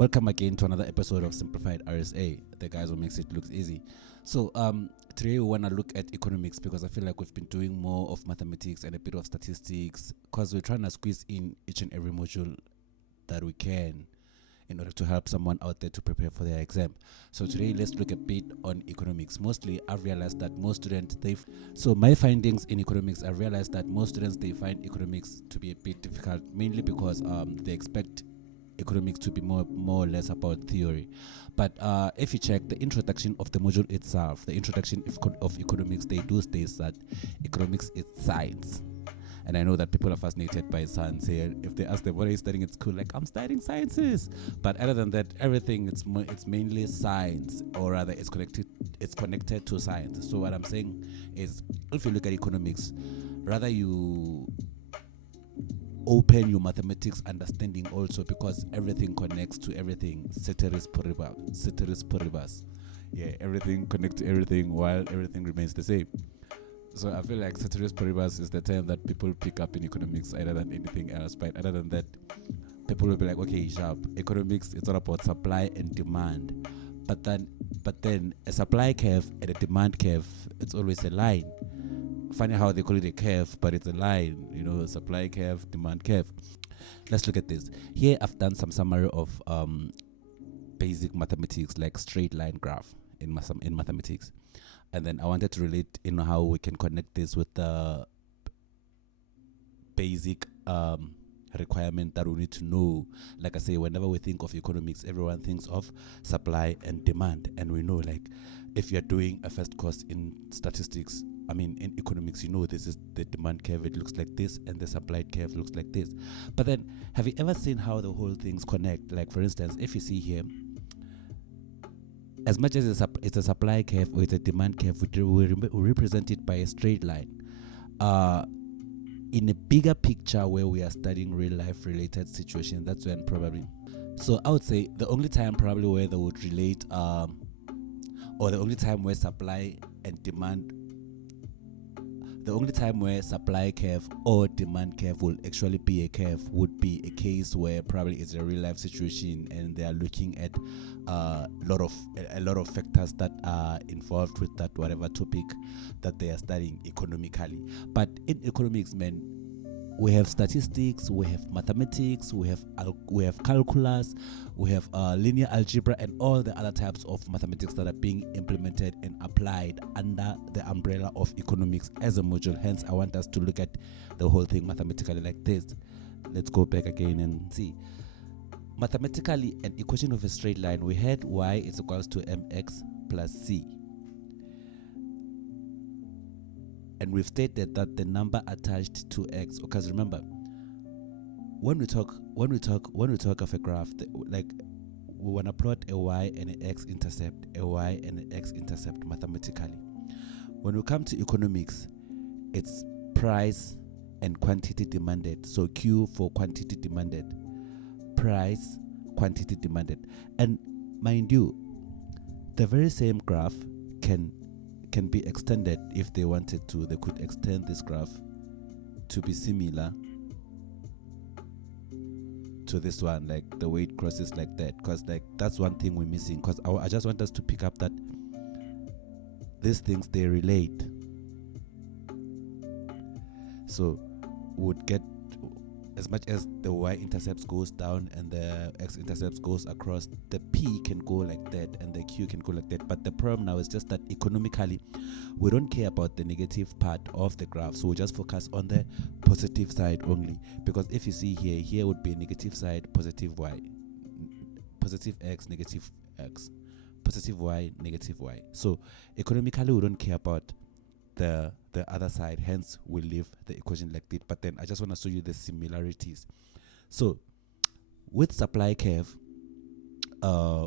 Welcome again to another episode of Simplified RSA, the guys who makes it look easy. So today we want to look at economics because I feel like we've been doing more of mathematics and a bit of statistics because we're trying to squeeze in each and every module that we can in order to help someone out there to prepare for their exam. So today let's look a bit on economics. Mostly I've realized that most students, so my findings in economics, I've realized that most students, they find economics to be a bit difficult, mainly because they expect economics to be more or less about theory. But if you check the introduction of the module itself, the introduction of economics, they do state that economics is science. And I know that people are fascinated by science here. If they ask them, what are you studying at school? Like, I'm studying sciences. But other than that, everything, it's mainly science, or rather it's connected to science. So what I'm saying is, if you look at economics, rather you open your mathematics understanding also, because everything connects to everything. Ceteris paribus. Yeah, everything connects to everything while everything remains the same. So I feel like ceteris paribus is the term that people pick up in economics other than anything else. But other than that, people will be like, okay, sharp. Economics, it's all about supply and demand. But then a supply curve and a demand curve, it's always a line. Funny how they call it a curve, but it's a line, supply curve, demand curve. Let's look at this. Here I've done some summary of basic mathematics, like straight line graph in mathematics. And then I wanted to relate how we can connect this with the basic requirement that we need to know. Like I say, whenever we think of economics, everyone thinks of supply and demand. And we know, like, if you're doing a first course in statistics, in economics, this is the demand curve, it looks like this, and the supply curve looks like this. But then, have you ever seen how the whole things connect? Like, for instance, if you see here, as much as it's a supply curve or it's a demand curve, we represent it by a straight line. In a bigger picture where we are studying real life related situations, that's when probably. So I would say the only time probably where they would relate, or the only time where supply and demand, the only time where supply curve or demand curve will actually be a curve would be a case where probably it's a real life situation and they are looking at a lot of factors that are involved with that whatever topic that they are studying economically. But in economics, man, we have statistics, we have mathematics, we have calculus, we have linear algebra, and all the other types of mathematics that are being implemented and applied under the umbrella of economics as a module. Hence, I want us to look at the whole thing mathematically like this. Let's go back again and see. Mathematically, an equation of a straight line, we had y is equals to mx plus c. And we've stated that the number attached to x, because remember, when we talk of a graph, like we want to plot a y and an x intercept, mathematically. When we come to economics, it's price and quantity demanded. So Q for quantity demanded, price, quantity demanded. And mind you, the very same graph can be extended. If they wanted to, they could extend this graph to be similar to this one, like the way it crosses like that, because like that's one thing we're missing, because I just want us to pick up that these things, they relate. So would get, as much as the y-intercepts goes down and the x-intercepts goes across, the p can go like that and the q can go like that. But the problem now is just that economically, we don't care about the negative part of the graph. So we just focus on the positive side only. Because if you see here would be a negative side, positive y, positive x, negative x, positive y, negative y. So economically, we don't care about the other side, hence we leave the equation like this. But then I just want to show you the similarities. So with supply curve,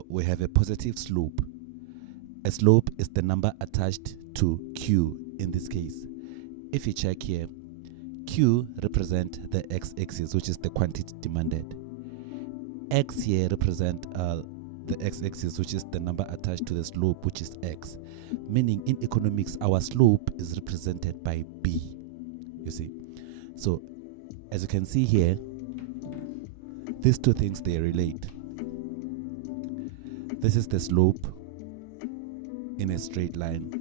we have a positive slope. A slope is the number attached to Q in this case. If you check here, Q represent the x-axis, which is the quantity demanded. X here represent the x-axis, which is the number attached to the slope, which is x. Meaning in economics, our slope is represented by b. You see, so as you can see here, these two things, they relate. This is the slope in a straight line.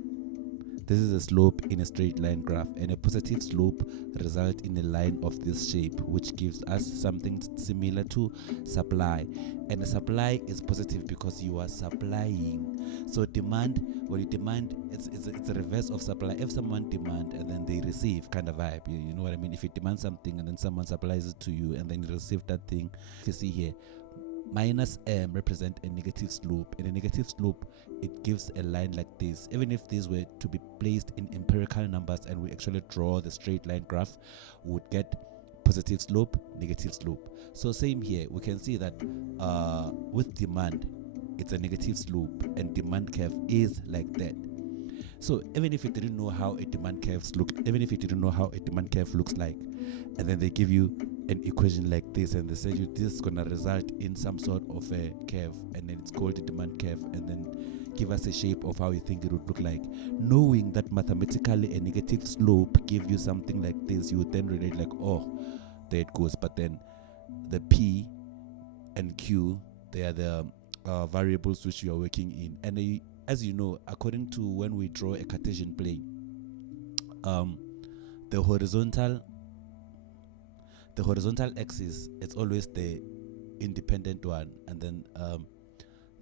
This is a slope in a straight line graph, and a positive slope results in a line of this shape, which gives us something similar to supply. And the supply is positive because you are supplying. So demand, when you demand, it's a reverse of supply. If someone demand and then they receive, kind of vibe, you know what I mean? If you demand something and then someone supplies it to you and then you receive that thing, you see here, minus m represent a negative slope. In a negative slope, it gives a line like this. Even if these were to be placed in empirical numbers and we actually draw the straight line graph, we would get positive slope, negative slope. So same here, we can see that with demand, it's a negative slope, and demand curve is like that. So even if you didn't know how a demand curve looks like, and then they give you an equation like this, and they say you this is gonna result in some sort of a curve, and then it's called the demand curve, and then give us a shape of how you think it would look like. Knowing that mathematically a negative slope give you something like this, you would then relate like, oh, there it goes. But then the P and Q, they are the variables which you are working in, and as you know, according to when we draw a Cartesian plane, the horizontal axis, it's always the independent one, and then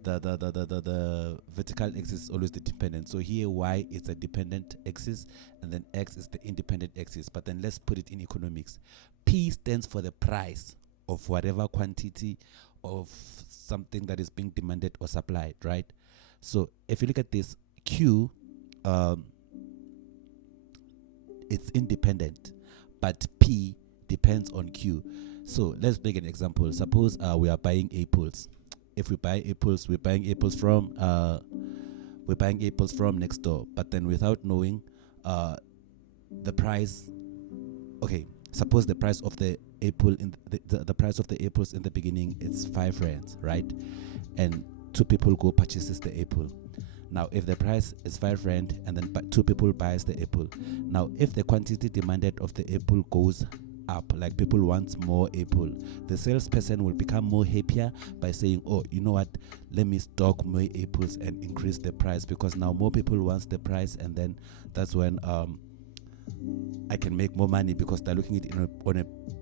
the vertical axis is always the dependent. So here y is a dependent axis, and then x is the independent axis. But then let's put it in economics. P stands for the price of whatever quantity of something that is being demanded or supplied, right? So if you look at this, Q, it's independent, but P depends on Q. So let's make an example. Suppose we are buying apples. If we buy apples, we're buying apples from next door, but then without knowing the price. Okay, suppose the price of the apple in the price of the apples in the beginning is 5 rands, right? And 2 people go purchases the apple. Now if the price is 5 rand and then 2 people buys the apple, now if the quantity demanded of the apple goes up, like people want more apple, the salesperson will become more happier by saying, oh, you know what, let me stock more apples and increase the price, because now more people wants the price, and then that's when I can make more money, because they're looking at it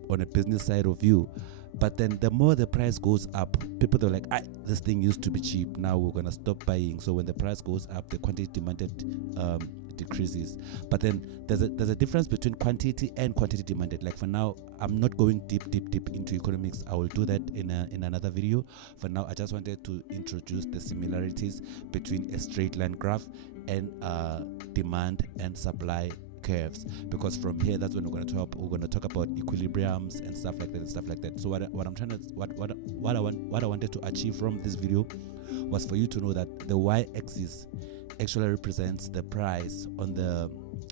on a business side of view. But then the more the price goes up, people are like, this thing used to be cheap, now we're gonna stop buying. So when the price goes up, the quantity demanded decreases. But then there's a difference between quantity and quantity demanded. Like for now, I'm not going deep into economics. I will do that in another video. For now, I just wanted to introduce the similarities between a straight line graph and demand and supply curves, because from here that's when we're going to talk about equilibriums and stuff like that. So what I wanted to achieve from this video was for you to know that the y-axis actually represents the price on the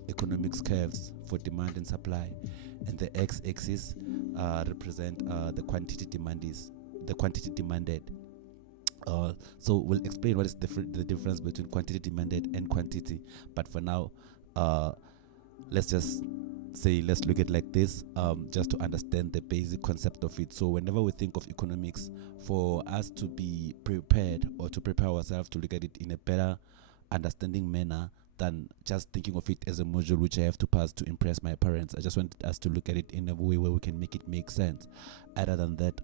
economics curves for demand and supply, and the x-axis represent the quantity demanded. So we'll explain what is the difference between quantity demanded and quantity, but for now let's look at like this, just to understand the basic concept of it. So whenever we think of economics, for us to be prepared or to prepare ourselves to look at it in a better understanding manner than just thinking of it as a module which I have to pass to impress my parents, I just wanted us to look at it in a way where we can make it make sense. Other than that,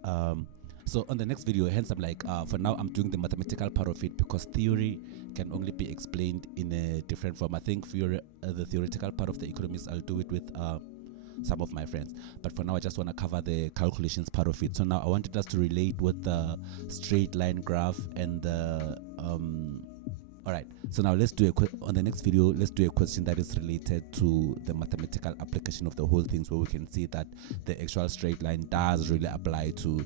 so on the next video, hence I'm like, for now I'm doing the mathematical part of it, because theory can only be explained in a different form. I think the theoretical part of the economics, I'll do it with some of my friends, but for now I just want to cover the calculations part of it. So now I wanted us to relate with the straight line graph and the Alright, so now let's do on the next video, let's do a question that is related to the mathematical application of the whole things, where we can see that the actual straight line does really apply to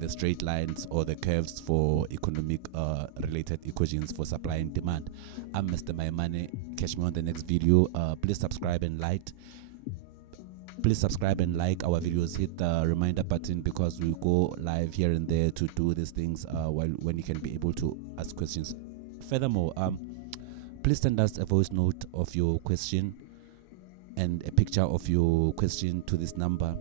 the straight lines or the curves for economic related equations for supply and demand. I'm Mr. Maimane. Catch me on the next video. Please subscribe and like our videos. Hit the reminder button, because we go live here and there to do these things when you can be able to ask questions. Furthermore, please send us a voice note of your question and a picture of your question to this number,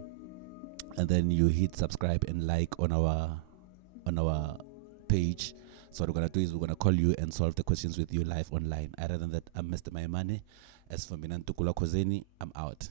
and then you hit subscribe and like on our page, So what we're gonna do is we're gonna call you and solve the questions with you live online. Other than that, I'm Mr. Maimane. As for Minan Tukula Kozeni, I'm out.